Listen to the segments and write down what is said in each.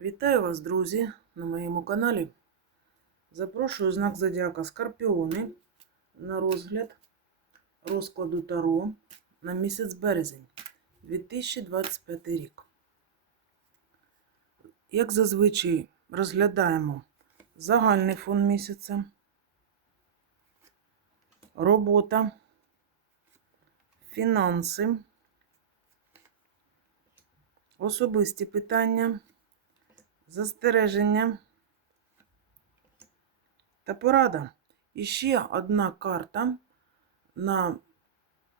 Вітаю вас, друзі, на моєму каналі. Запрошую знак Зодіака Скорпіони на розгляд розкладу Таро на місяць березень 2025 рік. Як зазвичай розглядаємо загальний фон місяця, робота, фінанси, особисті питання застереження та порада. І ще одна карта на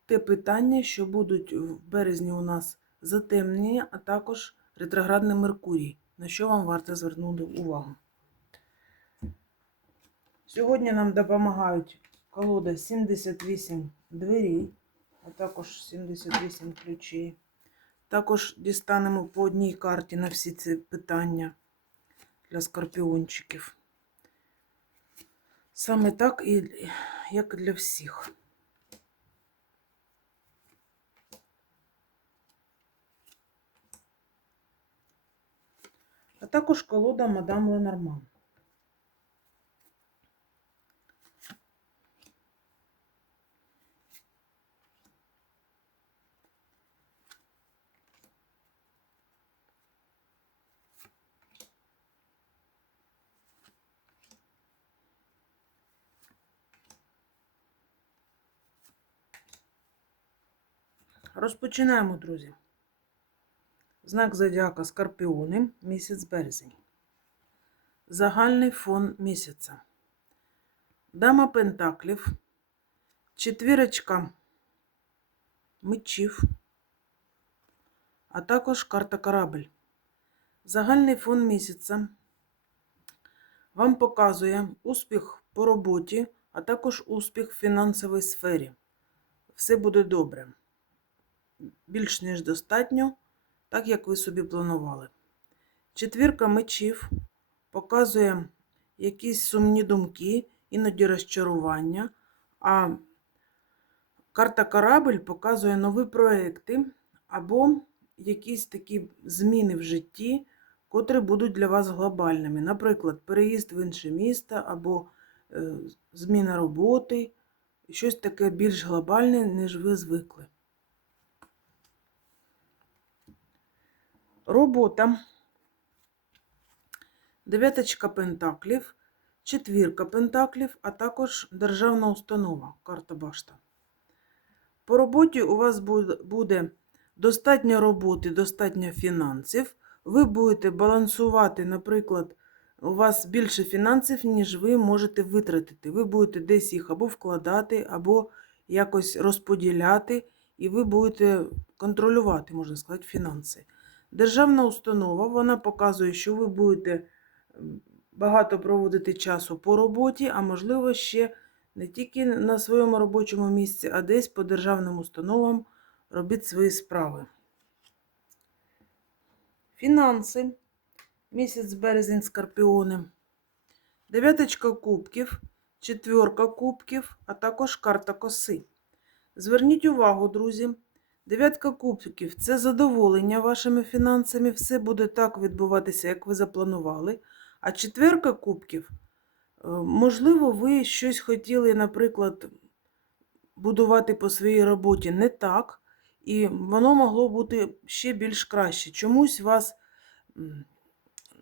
те питання, що будуть в березні у нас затемнення, а також ретроградний Меркурій, на що вам варто звернути увагу. Сьогодні нам допомагають колода 78 дверей, а також 78 ключей. Також дістанемо по одній карті на всі ці питання для скорпіончиків. Саме так, і як і для всіх. А також колода мадам Ленорман. Розпочинаємо, друзі. Знак зодіака Скорпіони, місяць березень. Загальний фон місяця. Дама Пентаклів, четвірочка мечів, а також карта Корабль. Загальний фон місяця вам показує успіх по роботі, а також успіх в фінансовій сфері. Все буде добре більш ніж достатньо, так як ви собі планували. Четвірка мечів показує якісь сумні думки, іноді розчарування, а карта корабль показує нові проекти або якісь такі зміни в житті, котрі будуть для вас глобальними. Наприклад, переїзд в інше місто або е, зміна роботи, щось таке більш глобальне, ніж ви звикли. Робота. Дев'яточка пентаклів, четвірка пентаклів, а також державна установа, карта башта. По роботі у вас буде достатньо роботи, достатньо фінансів. Ви будете балансувати, наприклад, у вас більше фінансів, ніж ви можете витратити. Ви будете десь їх або вкладати, або якось розподіляти, і ви будете контролювати, можна сказати, фінанси. Державна установа вона показує, що ви будете багато проводити часу по роботі, а можливо, ще не тільки на своєму робочому місці, а десь по державним установам робіть свої справи. Фінанси. Місяць березень скорпіони. Дев'яточка кубків, четверка кубків, а також карта коси. Зверніть увагу, друзі. Дев'ятка кубків це задоволення вашими фінансами, все буде так відбуватися, як ви запланували. А четверка кубків, е, можливо, ви щось хотіли, наприклад, будувати по своїй роботі не так, і воно могло бути ще більш краще. Чомусь вас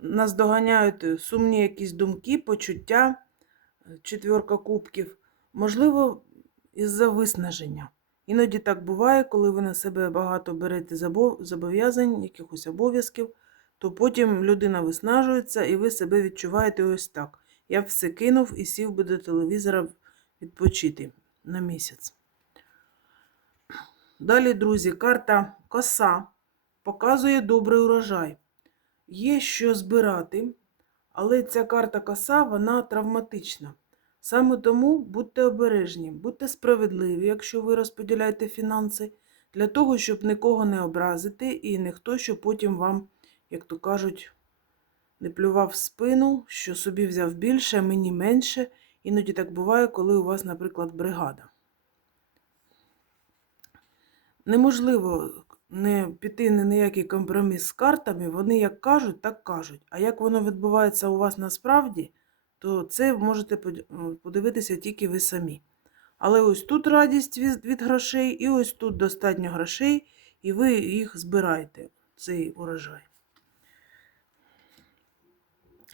наздоганяють сумні якісь думки, почуття, е, четверка кубків, можливо, із-за виснаження. Іноді так буває, коли ви на себе багато берете зобов'язань, якихось обов'язків, то потім людина виснажується і ви себе відчуваєте ось так. Я все кинув і сів би до телевізора відпочити на місяць. Далі, друзі, карта коса показує добрий урожай. Є що збирати, але ця карта коса вона травматична. Саме тому будьте обережні, будьте справедливі, якщо ви розподіляєте фінанси, для того, щоб нікого не образити, і ніхто, щоб потім вам, як то кажуть, не плював в спину, що собі взяв більше, мені менше. Іноді так буває, коли у вас, наприклад, бригада. Неможливо не піти на який компроміс з картами, вони як кажуть, так кажуть. А як воно відбувається у вас насправді, то це можете подивитися тільки ви самі. Але ось тут радість від грошей, і ось тут достатньо грошей, і ви їх збираєте, цей урожай.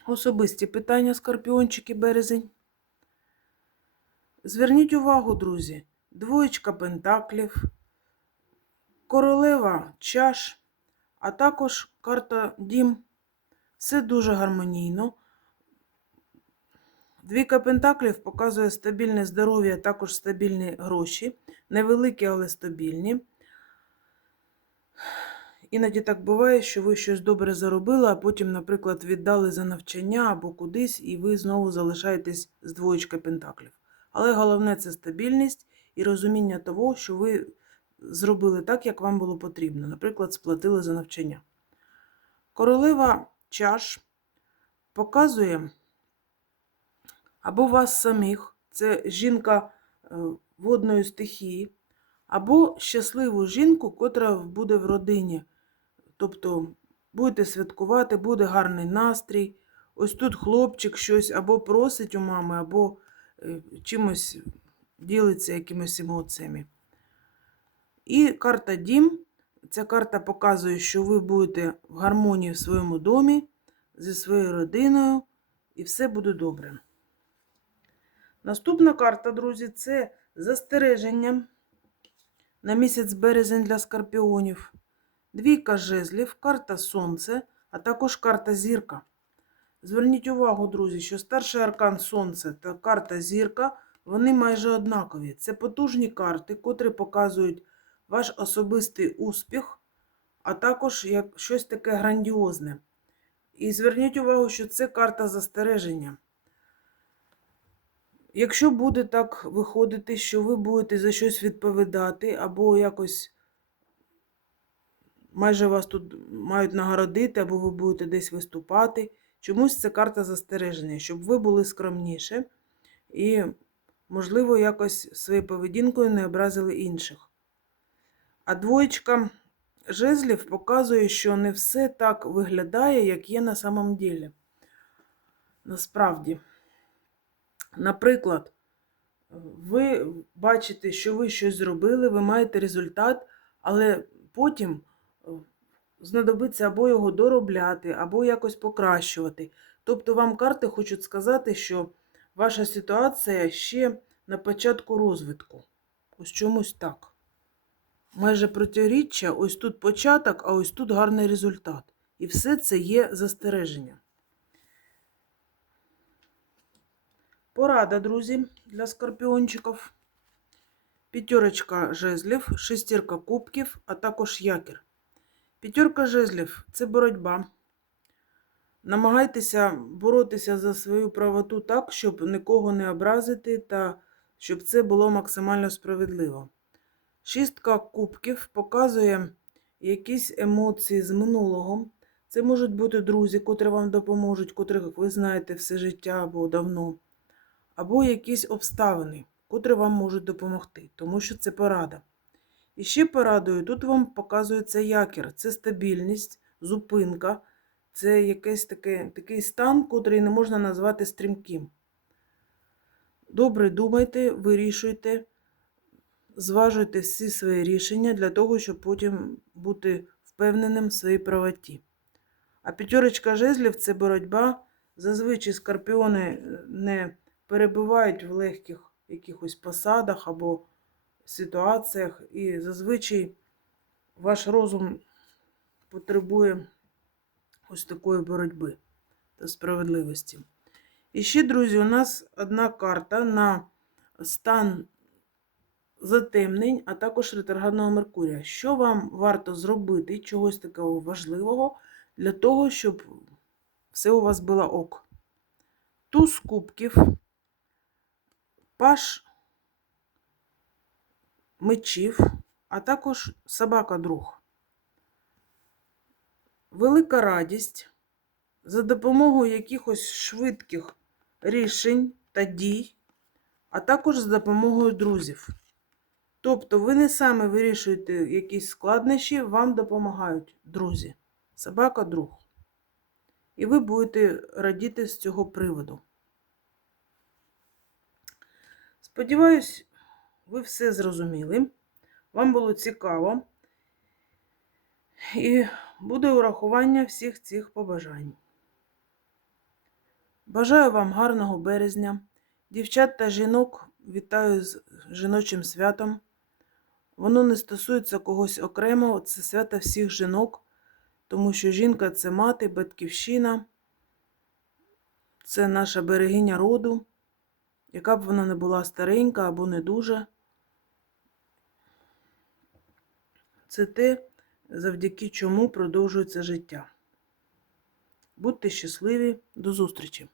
Особисті питання, скорпіончики, березень. Зверніть увагу, друзі, двоєчка пентаклів, королева чаш, а також карта дім. Все дуже гармонійно. Двійка пентаклів показує стабільне здоров'я, також стабільні гроші. Невеликі, але стабільні. Іноді так буває, що ви щось добре заробили, а потім, наприклад, віддали за навчання або кудись, і ви знову залишаєтесь з двоєчка пентаклів. Але головне це стабільність і розуміння того, що ви зробили так, як вам було потрібно. Наприклад, сплатили за навчання. Королева чаш показує або вас самих, це жінка е, водної стихії, або щасливу жінку, котра буде в родині. Тобто будете святкувати, буде гарний настрій. Ось тут хлопчик щось або просить у мами, або е, чимось ділиться якимись емоціями. І карта Дім. Ця карта показує, що ви будете в гармонії в своєму домі зі своєю родиною, і все буде добре. Наступна карта, друзі, це застереження на місяць березень для скорпіонів. Двійка жезлів, карта Сонце, а також карта Зірка. Зверніть увагу, друзі, що старший аркан Сонце та карта Зірка вони майже однакові. Це потужні карти, котрі показують ваш особистий успіх, а також як щось таке грандіозне. І зверніть увагу, що це карта застереження. Якщо буде так виходити, що ви будете за щось відповідати, або якось майже вас тут мають нагородити, або ви будете десь виступати, чомусь це карта застереження, щоб ви були скромніше і, можливо, якось своєю поведінкою не образили інших. А двоєчка жезлів показує, що не все так виглядає, як є на самом ділі. Насправді. Наприклад, ви бачите, що ви щось зробили, ви маєте результат, але потім е, знадобиться або його доробляти, або якось покращувати. Тобто вам карти хочуть сказати, що ваша ситуація ще на початку розвитку. Ось чомусь так. Майже протиріччя, ось тут початок, а ось тут гарний результат. І все це є застереження. Порада, друзі, для скорпіончиків. П'ятерочка жезлів, шестірка кубків, а також якір. П'ятерка жезлів це боротьба. Намагайтеся боротися за свою правоту так, щоб нікого не образити та щоб це було максимально справедливо. Шістка кубків показує якісь емоції з минулого. Це можуть бути друзі, котрі вам допоможуть, котрих ви знаєте все життя або давно або якісь обставини, котрі вам можуть допомогти, тому що це порада. І ще порадою, тут вам показується якір, це стабільність, зупинка, це якийсь таке, такий стан, котрий не можна назвати стрімким. Добре думайте, вирішуйте, зважуйте всі свої рішення для того, щоб потім бути впевненим в своїй правоті. А п'ятерочка жезлів це боротьба. Зазвичай скорпіони е, не перебувають в легких якихось посадах або ситуаціях, і зазвичай ваш розум потребує ось такої боротьби та справедливості. І ще, друзі, у нас одна карта на стан затемнень, а також ретроградного Меркурія. Що вам варто зробити чогось такого важливого для того, щоб все у вас було ок? Туз кубків, паш мечів, а також собака-друг. Велика радість за допомогою якихось швидких рішень та дій, а також за допомогою друзів. Тобто ви не саме вирішуєте якісь складнощі, вам допомагають друзі. Собака друг. І ви будете радіти з цього приводу. Сподіваюсь, ви все зрозуміли. Вам було цікаво. І буде урахування всіх цих побажань. Бажаю вам гарного березня. Дівчат та жінок вітаю з жіночим святом. Воно не стосується когось окремо, це свято всіх жінок, тому що жінка це мати, батьківщина, це наша берегиня роду, яка б вона не була старенька або не дуже. Це те, завдяки чому продовжується життя. Будьте щасливі, до зустрічі!